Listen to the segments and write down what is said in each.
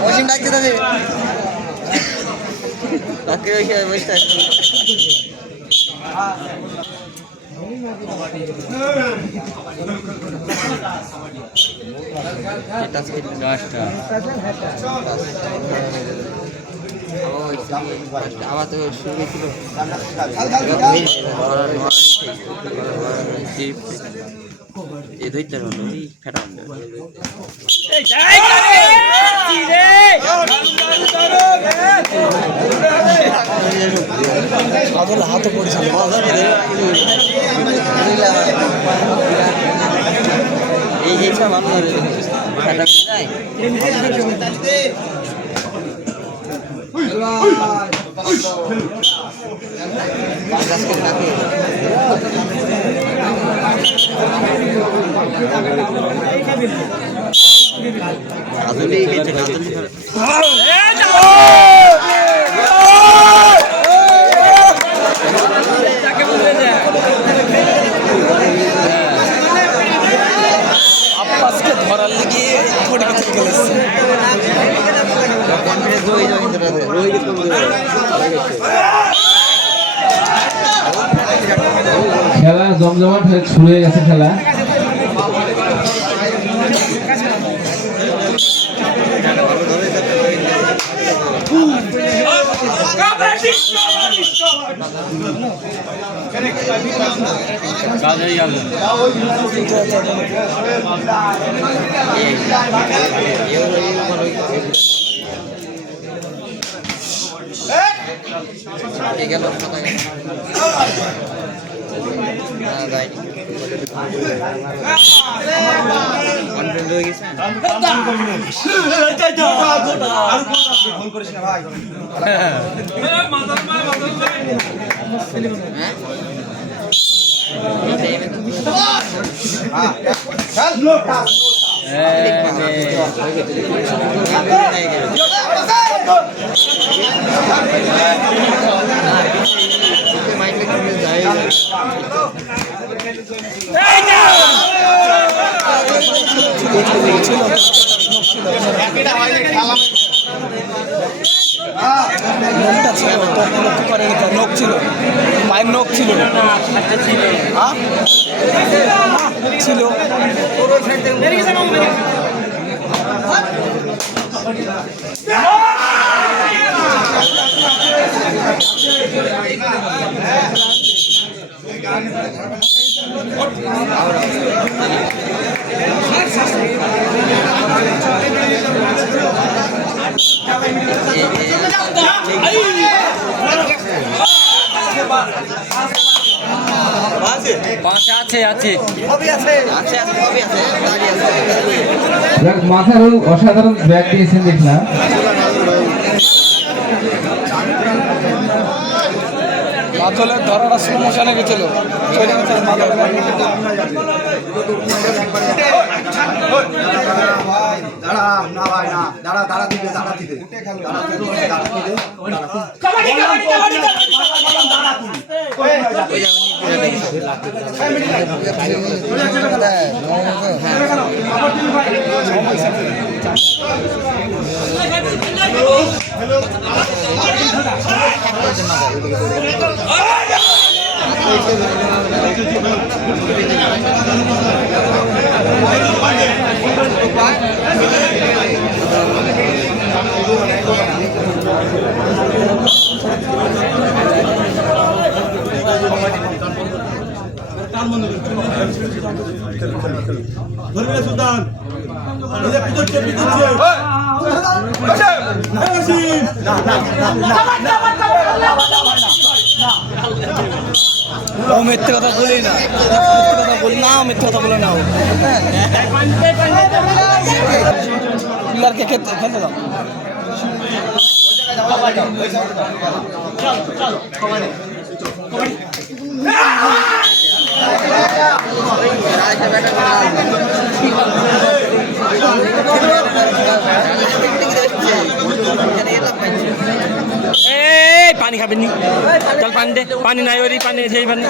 মশিন ডাকছে তাদের আবার তো শুরু ছিল এই ধরতে হলো ফেটা হাত পড়েছিল এই সব ভালো ধরার লেগে খেলা জমজমাট শুরু হয়ে গেছে খেলা নখ ছিল পায়ের নখ ছিল ছিল মাথার অসাধারণ ব্যাগ দিয়েছেন দেখলাম মাথলের ধরাটা সমস্যা লেগে গেছিল সুলতান ও মিথ্যে কথা বলি না, মিথ্যে কথা বলে না। প্লেয়ারকে খেলতে দাও। পানি খাবেন নি? চল পানি দে, পানি নাই ওই পানি সেই পানি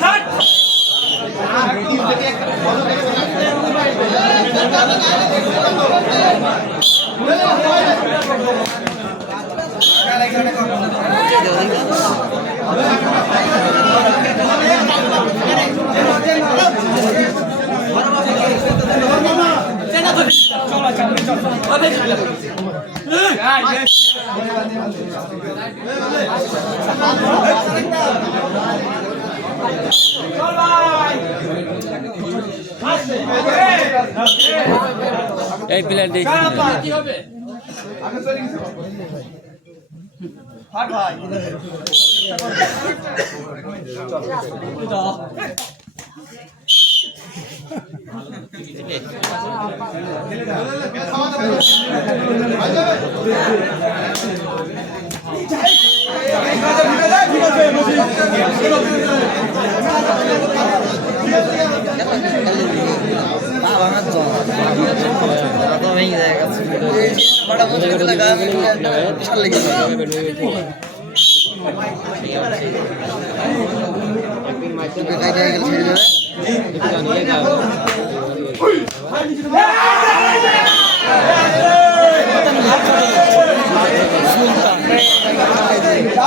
ভাই এই প্লেয়ার দেখি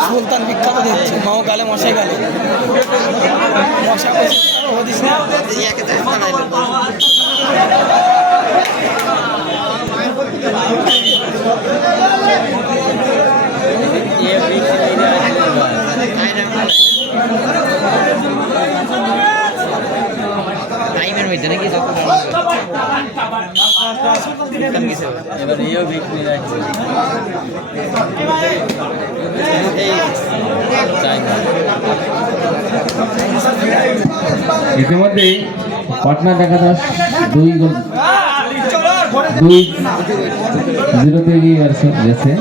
সুলতান বিখ্যাত দিচ্ছে মাও গালে মশাই গালে মশা দিস না টাইমের মধ্যে নাকি এবার ইও বিক্রি রাখছে ইতিমধ্যে পাটনা একাদশ 2-0 এগিয়ে গেছে।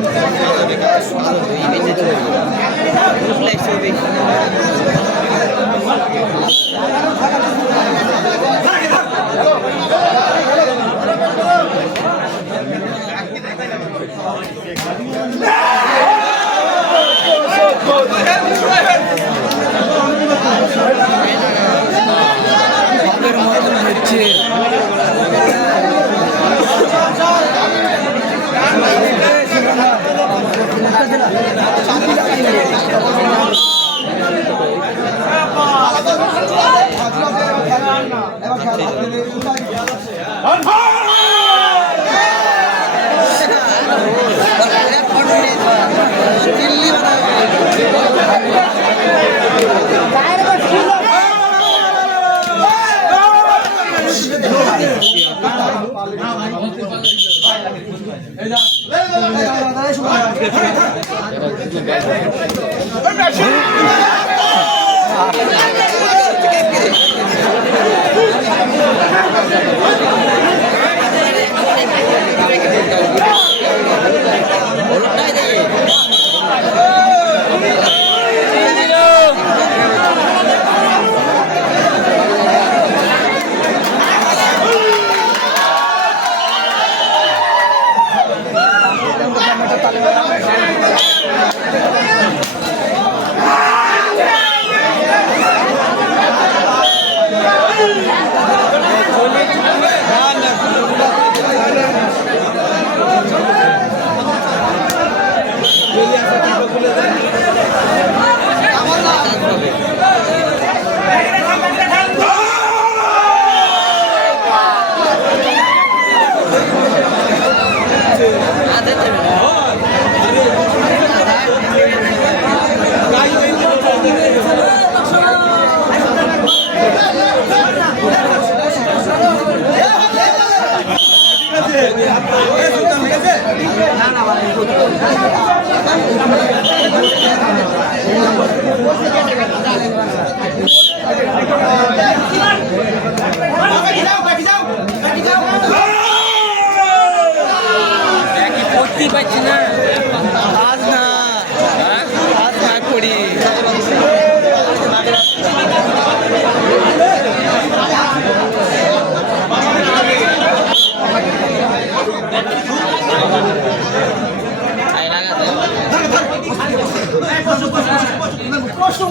কষ্ট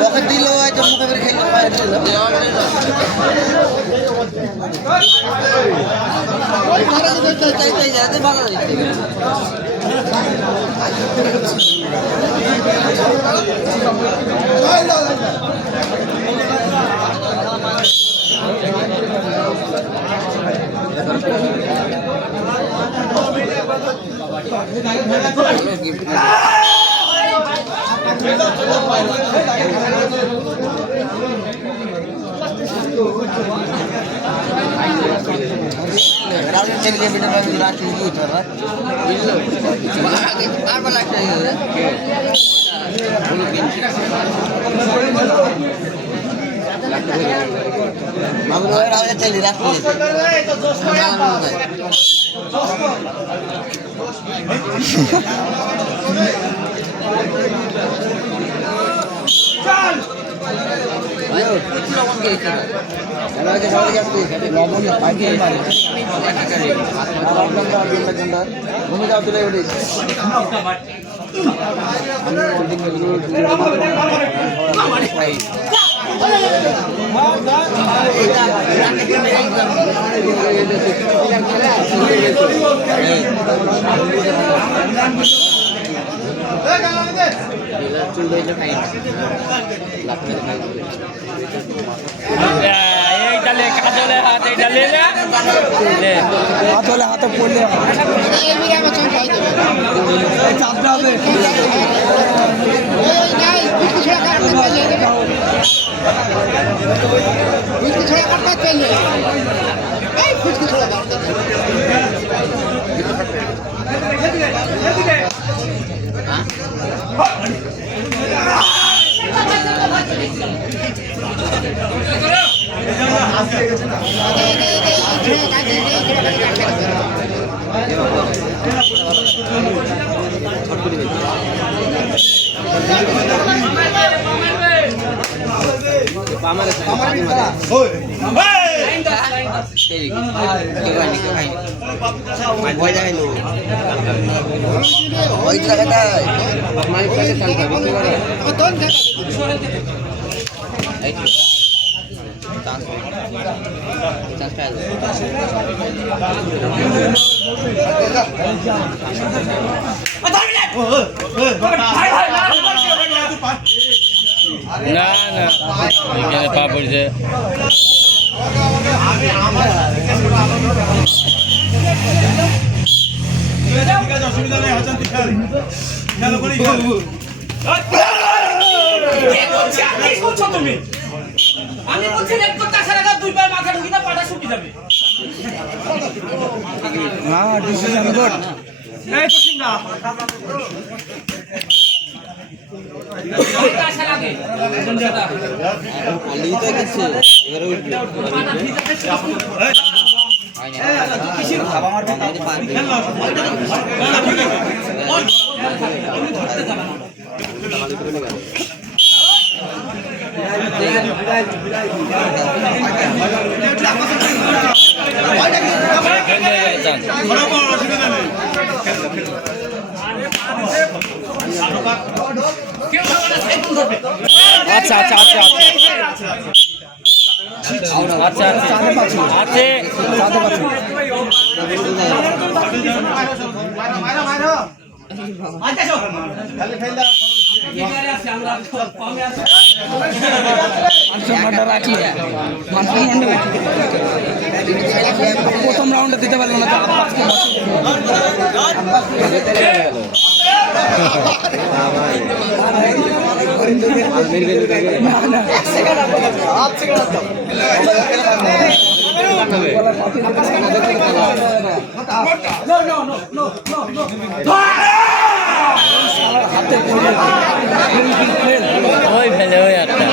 ওকে দিল হয়তো মুখে করে খেলতে পারে चलिए बेटा मैं रात की उठ रहा बार लगता है चलिए रात घूमे जाओ चले हाथ पड़ले चापटा হবে না না এখানে পা পড়ছে অসুবিধা নেই তুমি আমি বলছি রেড করতে আসার আগে দুই পায়ে মাথা ঢুকি না পাটা শুকিয়ে যাবে না ডিসিশন গুড এই তো সিমরা আসার আগে আলি তো গেছে এবারে উঠবে খাবার মারবে আচ্ছা আচ্ছা আচ্ছা আচ্ছা আছে প্রথম রাউন্ডে দিতে পারলো না ওই ফেলে ওই একটা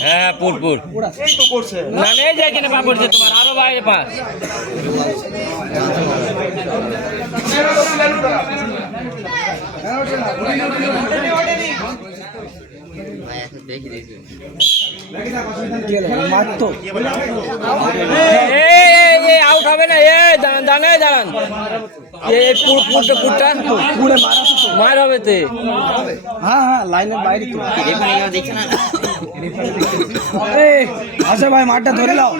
হ্যাঁ পুরপুর না নেই যায় কিনা পা পড়ছে তোমার আরো বাইরে পা আউট হবে না দাঁড়ান দাঁড়ান পুরটা মার হবে তে হ্যাঁ হ্যাঁ লাইনের বাইরে তো দেখছে না আচ্ছা ভাই মাঠটা ধরে নাও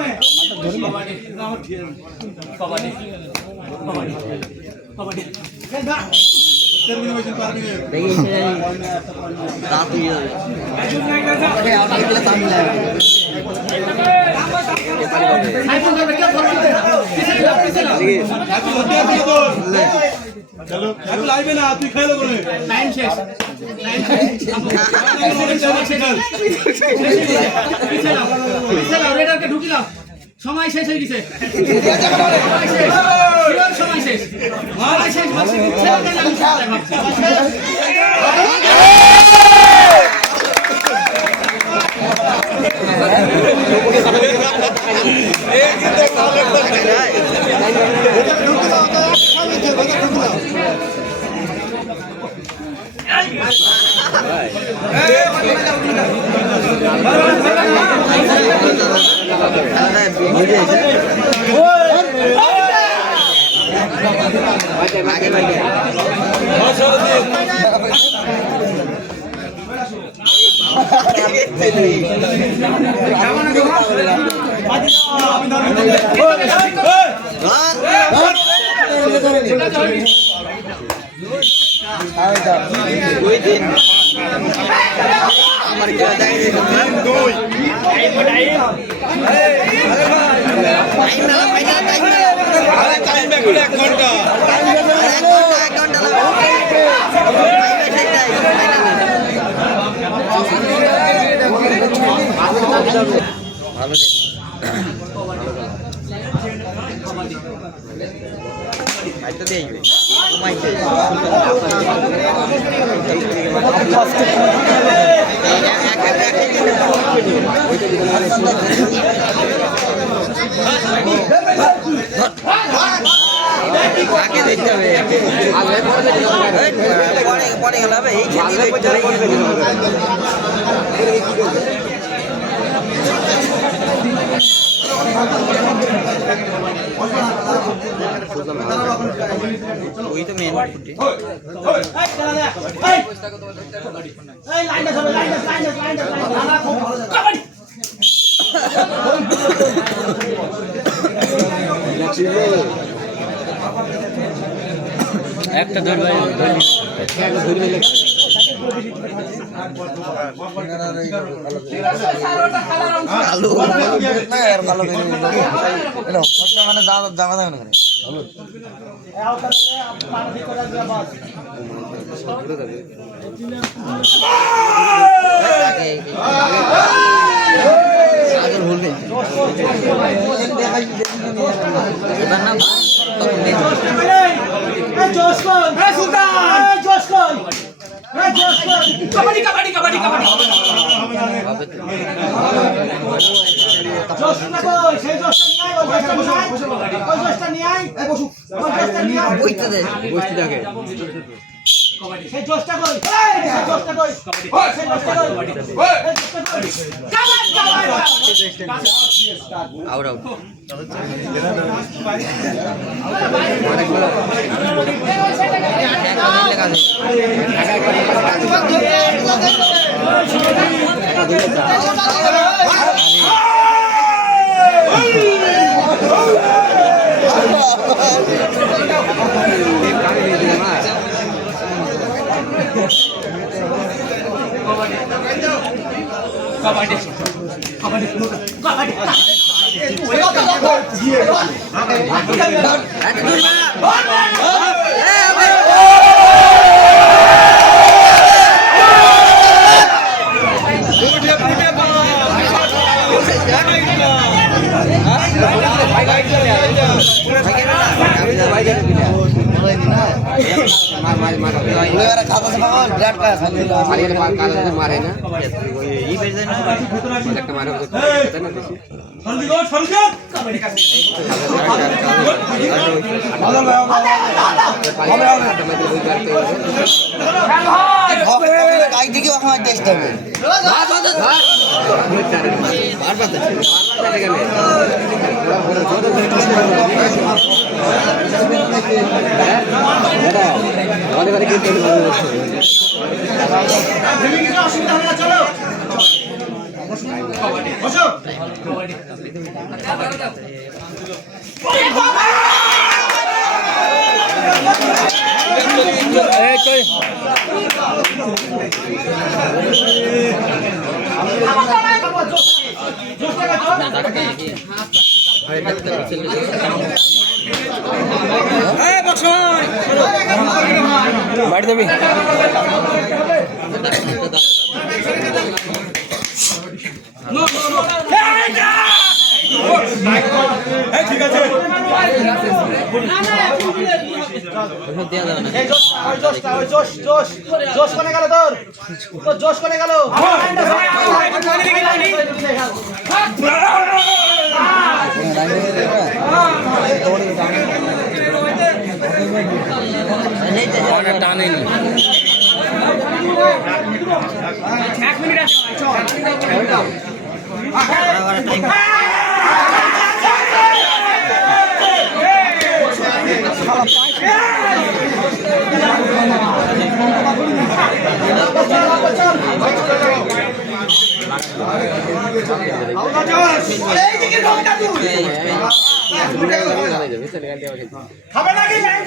সময় শেষ হয়ে গেছে সময় শেষ আগে দেখতে হবে পরে গেল হবে এই দেখতে হবে ওই তো মেন ফুটে একটা ধরবে ঠিক আছে স্যার ওটা কালার অংশ আলু না আর ভালো করে এলো ফসল মানে দাম দাম দাম করে আদর ভুল নেই এবার না কাবাডি কাবাডি কাবাডি কাবাডি বইতে দে আউট আউট কাবাডি কাবাডি কাবাডি खाता से बाबा ब्लड का मारे ना ये बेच देना मारे কাবাডি কাছে গাই দিকে আমার টেস্ট হবে বাড়ি দেবি ঠিক আছে জোশ কোনে গেল তোর জোশ কোনে গেল টানে নি খাবে নাকি ভাই